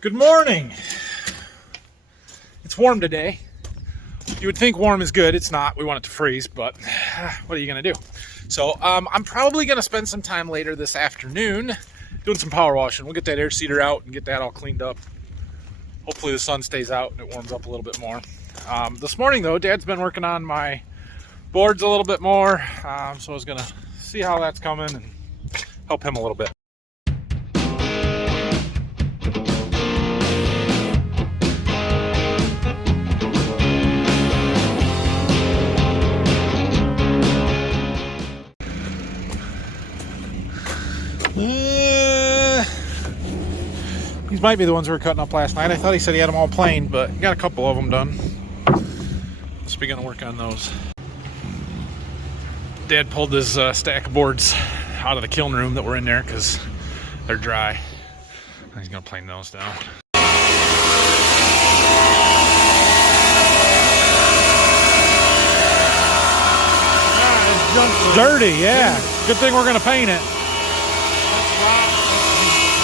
Good morning. It's warm today. You would think warm is good. It's not. We want it to freeze, but what are you going to do? So I'm probably going to spend some time later this afternoon doing some power washing. We'll get that air seeder out and get that all cleaned up. Hopefully the sun stays out and it warms up a little bit more. This morning, though, Dad's been working on my boards a little bit more, so I was going to see how that's coming and help him a little bit. These might be the ones we were cutting up last night. I thought he said he had them all planed, but he got a couple of them done. Let's begin to work on those. Dad pulled his stack of boards out of the kiln room that were in there because they're dry. He's gonna plane those down. It's dirty, yeah. Good thing we're gonna paint it.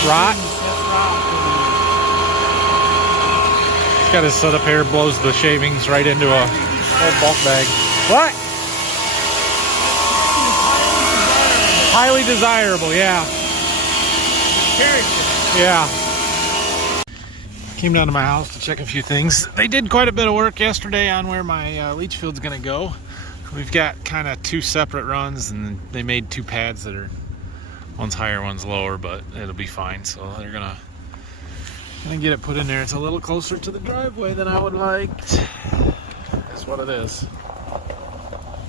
Rot? He's got his setup here, blows the shavings right into a old bulk bag. What? Highly desirable, yeah. Yeah. Came down to my house to check a few things. They did quite a bit of work yesterday on where my leach field's gonna go. We've got kind of two separate runs, and they made two pads that are, one's higher, one's lower, but it'll be fine. So they're gonna get it put in there. It's a little closer to the driveway than I would like. That's what it is.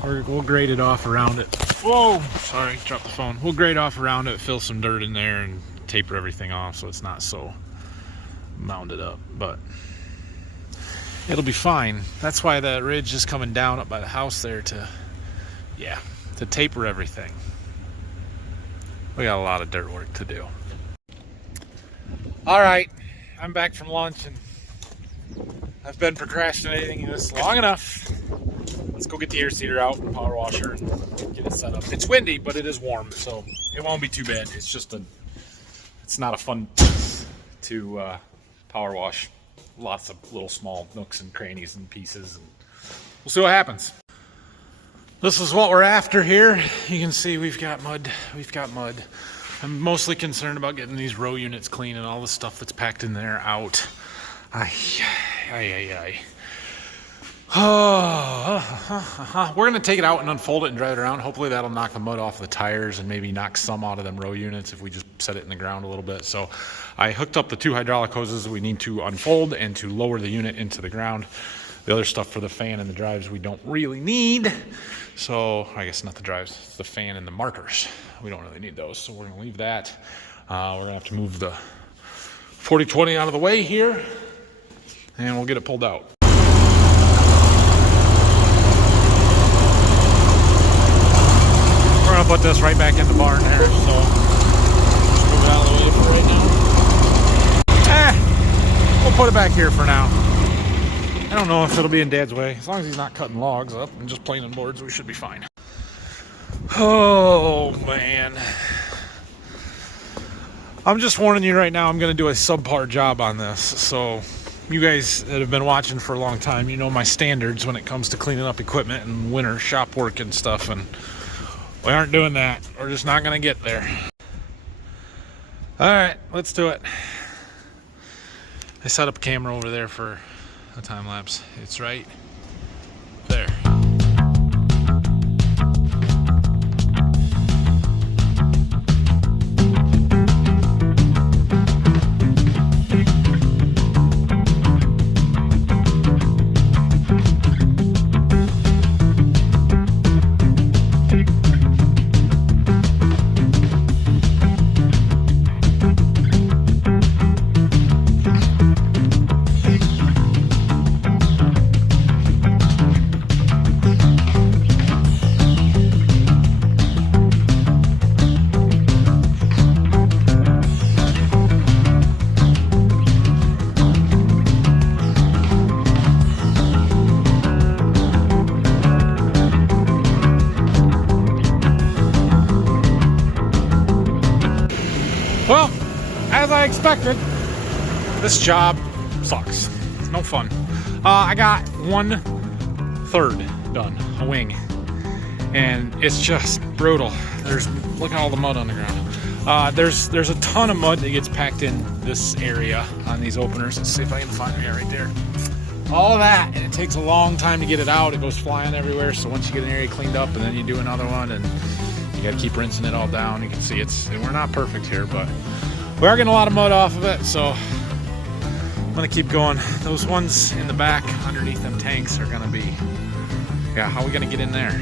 We'll grade it off around it. Whoa, sorry, dropped the phone. We'll grade off around it, fill some dirt in there, and taper everything off so it's not so mounded up. But it'll be fine. That's why the ridge is coming down up by the house there to taper everything. We got a lot of dirt work to do. All right, I'm back from lunch and I've been procrastinating this long enough. Let's go get the air seeder out and power washer and get it set up. It's windy, but it is warm, so it won't be too bad. It's just it's not a fun to power wash. Lots of little small nooks and crannies and pieces, and we'll see what happens. This is what we're after here. You can see we've got mud. I'm mostly concerned about getting these row units clean and all the stuff that's packed in there out. We're gonna take it out and unfold it and drive it around. Hopefully that'll knock the mud off the tires and maybe knock some out of them row units if we just set it in the ground a little bit. So I hooked up the two hydraulic hoses that we need to unfold and to lower the unit into the ground. The other stuff for the fan and the drives we don't really need. So I guess not the drives, it's the fan and the markers. We don't really need those, so we're gonna leave that. We're gonna have to move the 4020 out of the way here and we'll get it pulled out. We're gonna put this right back in the barn there, so just move it out of the way for right now. We'll put it back here for now. I don't know if it'll be in Dad's way. As long as he's not cutting logs up and just planing boards, we should be fine. Oh, man. I'm just warning you right now, I'm going to do a subpar job on this. So you guys that have been watching for a long time, you know my standards when it comes to cleaning up equipment and winter shop work and stuff. And we aren't doing that. We're just not going to get there. All right, let's do it. I set up a camera over there for a time lapse. It's right there. Well, as I expected, This job sucks. It's no fun. I got 1/3 done, a wing, and it's just brutal. Look at all the mud on the ground. There's a ton of mud that gets packed in this area on these openers. Let's see if I can find it right there. All of that, and it takes a long time to get it out. It goes flying everywhere. So once you get an area cleaned up, and then you do another one, and you got to keep rinsing it all down. You can see we're not perfect here, but we are getting a lot of mud off of it. So I'm gonna keep going. Those ones in the back underneath them tanks are gonna be, yeah. How are we gonna get in there?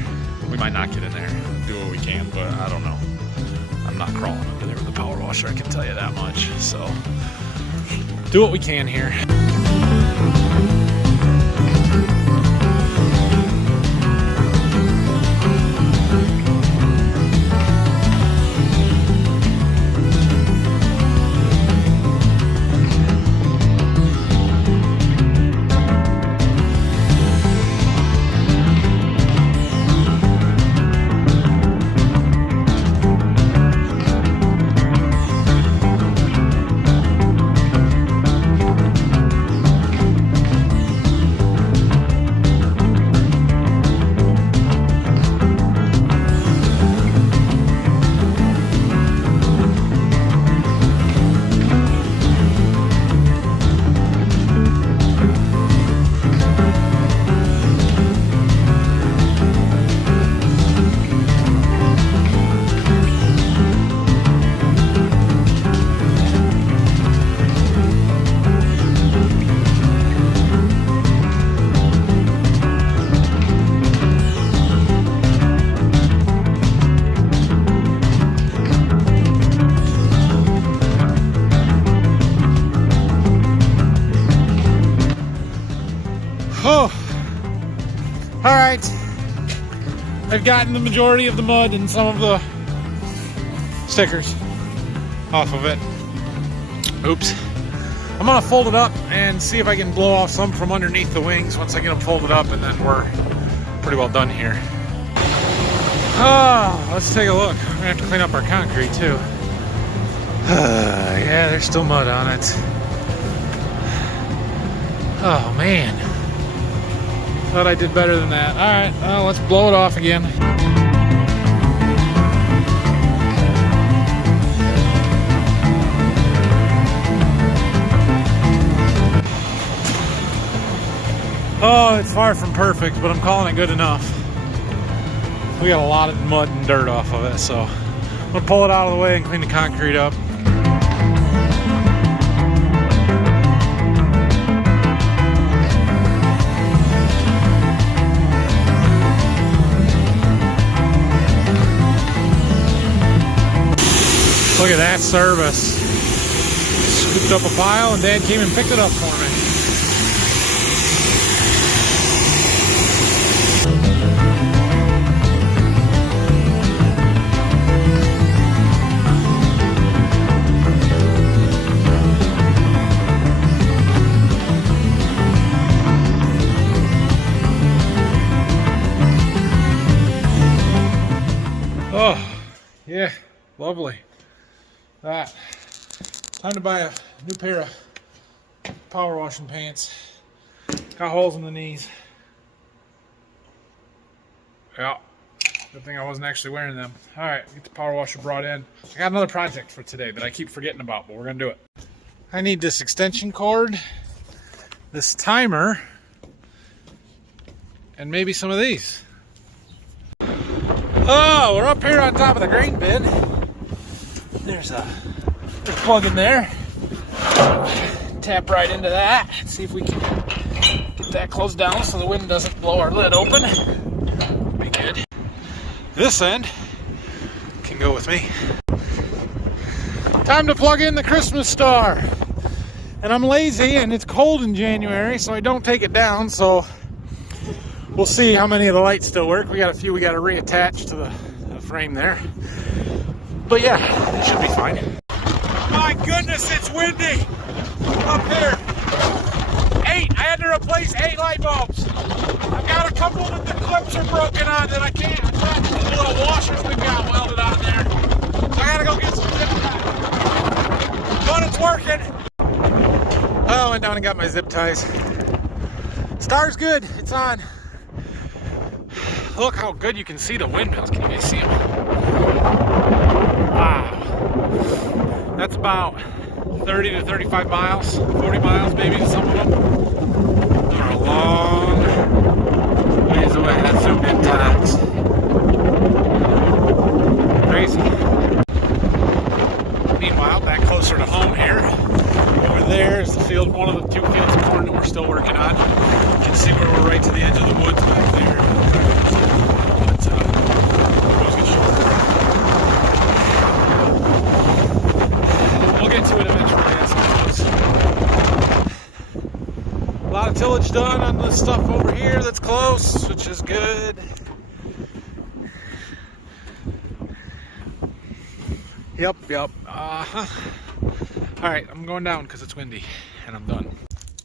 We might not get in there. Do what we can, but I don't know. I'm not crawling under there with a power washer. I can tell you that much. So do what we can here. Oh, all right. I've gotten the majority of the mud and some of the stickers off of it. Oops. I'm gonna fold it up and see if I can blow off some from underneath the wings once I get them folded up, and then we're pretty well done here. Oh, let's take a look. We're gonna have to clean up our concrete too. Yeah, there's still mud on it. Oh man. Thought I did better than that. All right, well, let's blow it off again. Oh, it's far from perfect, but I'm calling it good enough. We got a lot of mud and dirt off of it, so I'm gonna pull it out of the way and clean the concrete up. Look at that service. Scooped up a pile and Dad came and picked it up for me. Oh, yeah, lovely. That. Time to buy a new pair of power washing pants. Got holes in the knees. Yeah. Good thing I wasn't actually wearing them. Alright, get the power washer brought in. I got another project for today that I keep forgetting about, but we're gonna do it. I need this extension cord, this timer, and maybe some of these. Oh, we're up here on top of the grain bin. There's a plug in there. Tap right into that. See if we can get that closed down so the wind doesn't blow our lid open. Be good. This end can go with me. Time to plug in the Christmas star. And I'm lazy and it's cold in January, so I don't take it down. So we'll see how many of the lights still work. We got a few we got to reattach to the frame there. But yeah, it should be fine. My goodness, it's windy up here. 8, I had to replace 8 light bulbs. I've got a couple that the clips are broken on that I can't attach to the little washers we've got welded on there. So I gotta go get some zip ties. But it's working. Well, I went down and got my zip ties. Star's good. It's on. Look how good you can see the windmills. Can you guys see them? Wow. That's about 30 to 35 miles, 40 miles maybe to some of them. They're a long ways away. That's zoomed in times. Crazy. Meanwhile, back closer to home here, over there is the field, one of the 2 fields of corn that we're still working on. You can see where we're right to the edge of the woods back there. But, those get shorter. We'll get to it eventually, I suppose. A lot of tillage done on the stuff over here that's close, which is good. Yep. All right, I'm going down because it's windy and I'm done.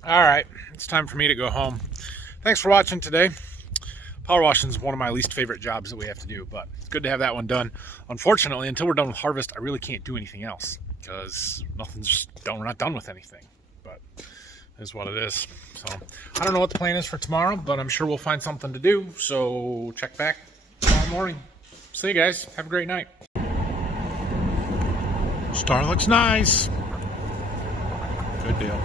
All right, it's time for me to go home. Thanks for watching today. Power washing is one of my least favorite jobs that we have to do, but it's good to have that one done. Unfortunately, until we're done with harvest, I really can't do anything else because we're not done with anything, but it is what it is. So I don't know what the plan is for tomorrow, but I'm sure we'll find something to do. So check back tomorrow morning. See you guys. Have a great night. Star looks nice. Good deal.